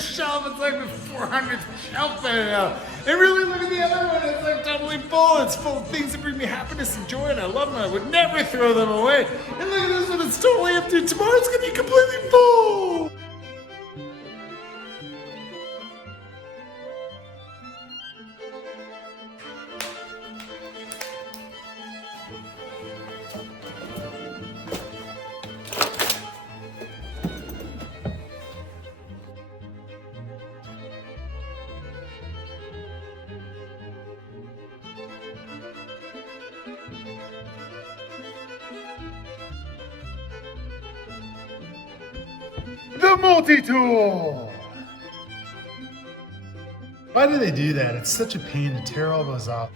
shelf. It's like the 400th shelf by now. And really look at the other one. It's like totally full. It's full of things that bring me happiness and joy, and I love them. I would never throw them away. And look at this one. It's totally empty. Tomorrow it's gonna be completely full. The Multitool! Why do they do that? It's such a pain to tear all those off.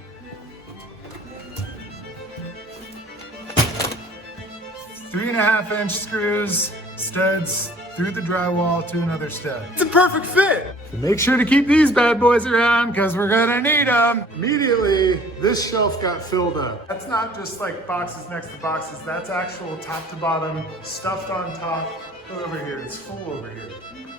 3.5-inch screws, studs, through the drywall to another stud. It's a perfect fit! So make sure to keep these bad boys around because we're gonna need them. Immediately, this shelf got filled up. That's not just like boxes next to boxes, that's actual top to bottom, stuffed on top. Look over here, it's full over here.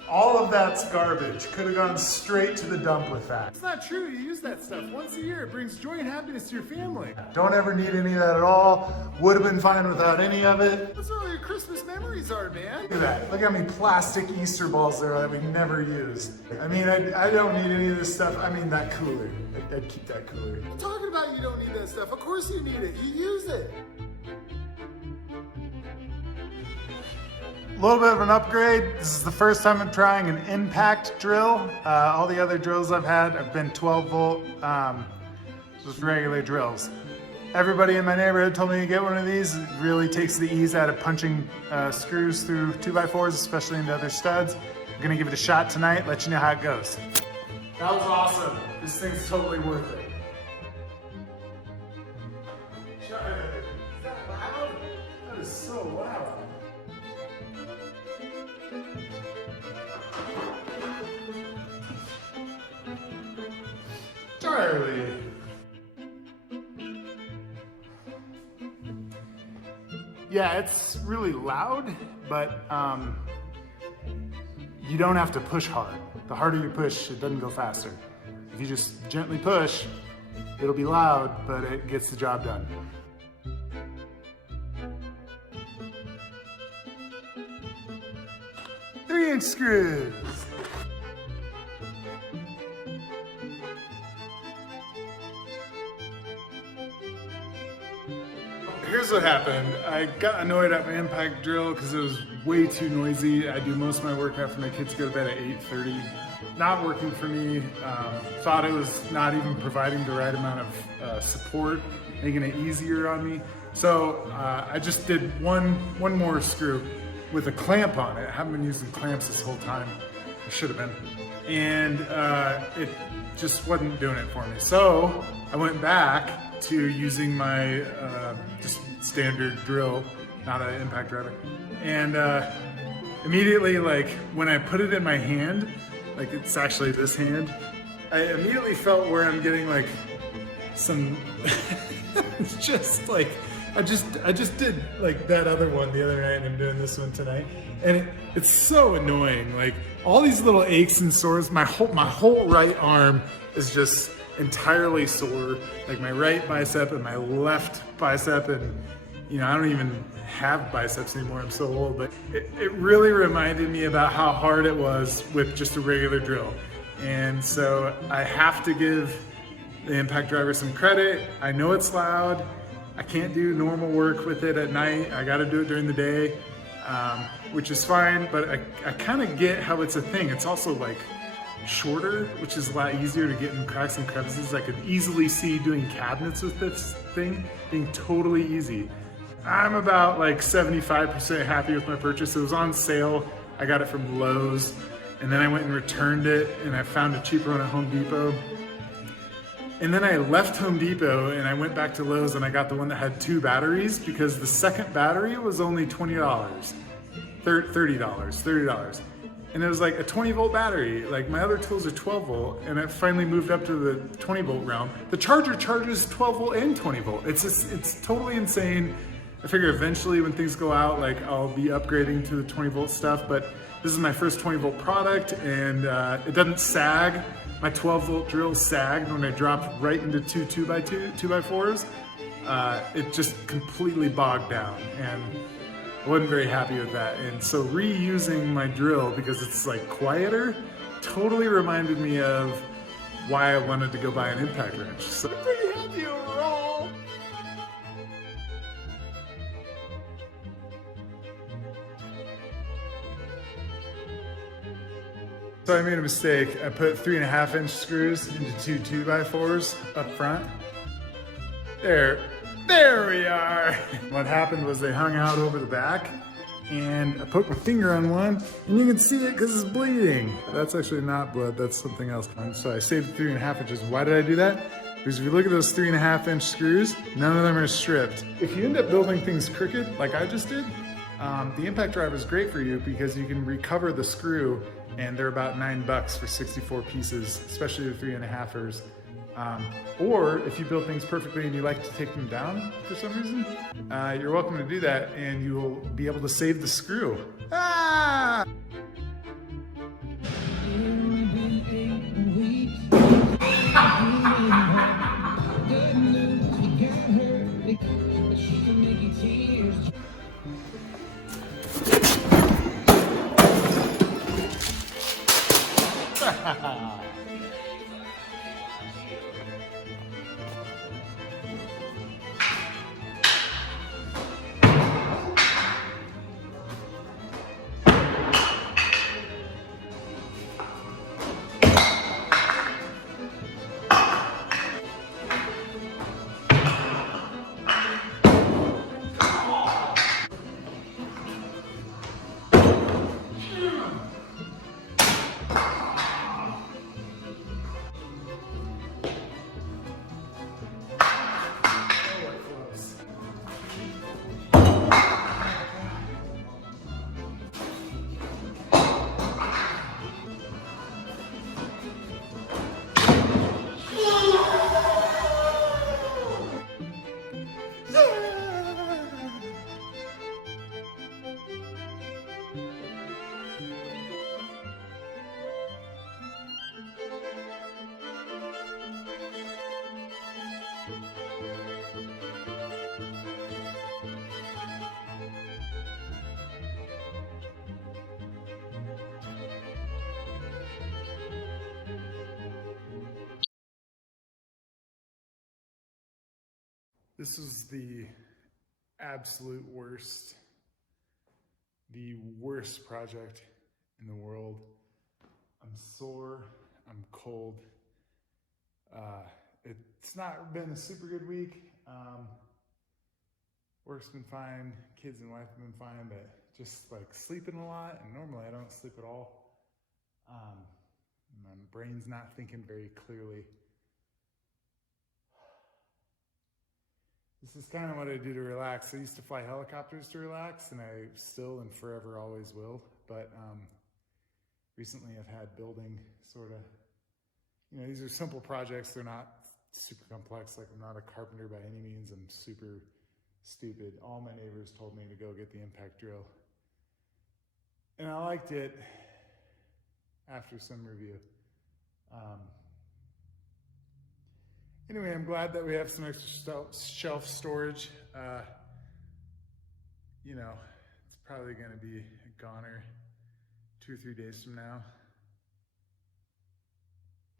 All of that's garbage. Could have gone straight to the dump with that. It's not true, you use that stuff once a year. It brings joy and happiness to your family. Don't ever need any of that at all. Would have been fine without any of it. That's what all your Christmas memories are, man. Look at that. Look how many plastic Easter balls there are that we never use. I mean, I don't need any of this stuff. I mean, that cooler. I'd keep that cooler. I'm talking about you don't need that stuff. Of course you need it. You use it. A little bit of an upgrade. This is the first time I'm trying an impact drill. All the other drills I've had have been 12 volt, just regular drills. Everybody in my neighborhood told me to get one of these. It really takes the ease out of punching screws through 2x4s, especially into other studs. I'm gonna give it a shot tonight, let you know how it goes. That was awesome. This thing's totally worth it. Is that loud? That is so loud. Charlie. Yeah, it's really loud, but you don't have to push hard. The harder you push, it doesn't go faster. If you just gently push, it'll be loud, but it gets the job done. 3-inch screws. Here's what happened. I got annoyed at my impact drill because it was way too noisy. I do most of my work after my kids go to bed at 8:30. Not working for me. Thought it was not even providing the right amount of support, making it easier on me. So I just did one more screw with a clamp on it. I haven't been using clamps this whole time. I should have been. And it just wasn't doing it for me. So I went back to using my just standard drill, not an impact driver. And immediately, like when I put it in my hand, like it's actually this hand, I immediately felt where I'm getting like some, it's just like, I just did like that other one the other night and I'm doing this one tonight. And it's so annoying. Like all these little aches and sores, my whole right arm is just entirely sore. Like my right bicep and my left bicep, and you know, I don't even have biceps anymore, I'm so old, but it really reminded me about how hard it was with just a regular drill. And so I have to give the impact driver some credit. I know it's loud. I can't do normal work with it at night. I gotta do it during the day, which is fine, but I kind of get how it's a thing. It's also like shorter, which is a lot easier to get in cracks and crevices. I could easily see doing cabinets with this thing being totally easy. I'm about like 75% happy with my purchase. It was on sale. I got it from Lowe's, and then I went and returned it, and I found a cheaper one at Home Depot. And then I left Home Depot and I went back to Lowe's and I got the one that had 2 batteries because the second battery was only $20, $30. And it was like a 20 volt battery. Like my other tools are 12 volt, and I finally moved up to the 20 volt realm. The charger charges 12 volt and 20 volt. It's totally insane. I figure eventually when things go out, like I'll be upgrading to the 20 volt stuff, but this is my first 20 volt product and it doesn't sag. My 12 volt drill sagged when I dropped right into two 2x4s. It just completely bogged down and I wasn't very happy with that. And so reusing my drill because it's like quieter totally reminded me of why I wanted to go buy an impact wrench. So I'm pretty happy overall. So I made a mistake. I put 3.5 inch screws into two 2x4s up front. There we are. What happened was they hung out over the back and I poked my finger on one and you can see it because it's bleeding. That's actually not blood, that's something else. And so I saved 3.5 inches. Why did I do that? Because if you look at those 3.5 inch screws, none of them are stripped. If you end up building things crooked, like I just did, the impact driver is great for you because you can recover the screw and they're about $9 for 64 pieces, especially the 3.5ers. Or if you build things perfectly and you like to take them down for some reason, you're welcome to do that and you will be able to save the screw. Ah! This is the absolute worst, the worst project in the world. I'm sore, I'm cold. It's not been a super good week. Work's been fine, kids and wife have been fine, but just like sleeping a lot, and normally I don't sleep at all. My brain's not thinking very clearly. This is kind of what I do to relax. I used to fly helicopters to relax, and I still and forever always will. But recently I've had building sort of, these are simple projects. They're not super complex. Like I'm not a carpenter by any means. I'm super stupid. All my neighbors told me to go get the impact drill. And I liked it after some review. Anyway, I'm glad that we have some extra shelf storage. It's probably going to be a goner 2 or 3 days from now.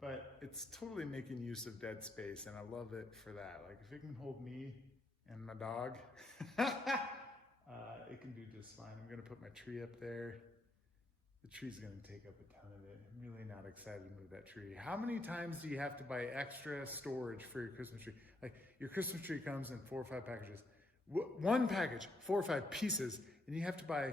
But it's totally making use of dead space, and I love it for that. Like, if it can hold me and my dog, it can do just fine. I'm going to put my tree up there. The tree's going to take up a ton of it. I'm really not excited to move that tree. How many times do you have to buy extra storage for your Christmas tree? Like, your Christmas tree comes in 4 or 5 packages. One package, 4 or 5 pieces, and you have to buy,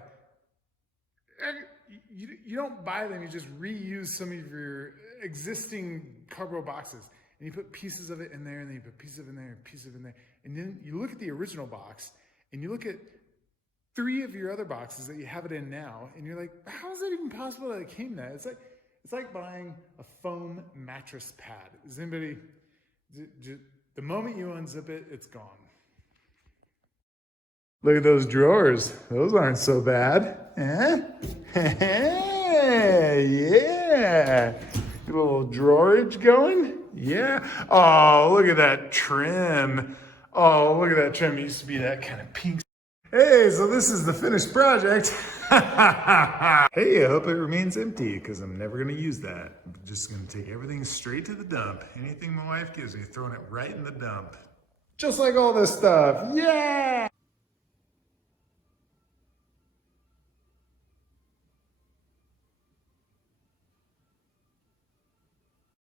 you don't buy them, you just reuse some of your existing cardboard boxes. And you put pieces of it in there, and then you put pieces of it in there, and pieces of it in there. And then you look at the original box, and you look at 3 of your other boxes that you have it in now, and you're like, how is that even possible that it came that? It's like buying a foam mattress pad. Is anybody, the moment you unzip it, it's gone. Look at those drawers. Those aren't so bad. Eh? Yeah. A little drawerage going. Yeah. Oh, look at that trim. Oh, look at that trim. It used to be that kind of pink. Hey, so this is the finished project. Hey, I hope it remains empty because I'm never going to use that. I'm just going to take everything straight to the dump. Anything my wife gives me, throwing it right in the dump. Just like all this stuff. Yeah!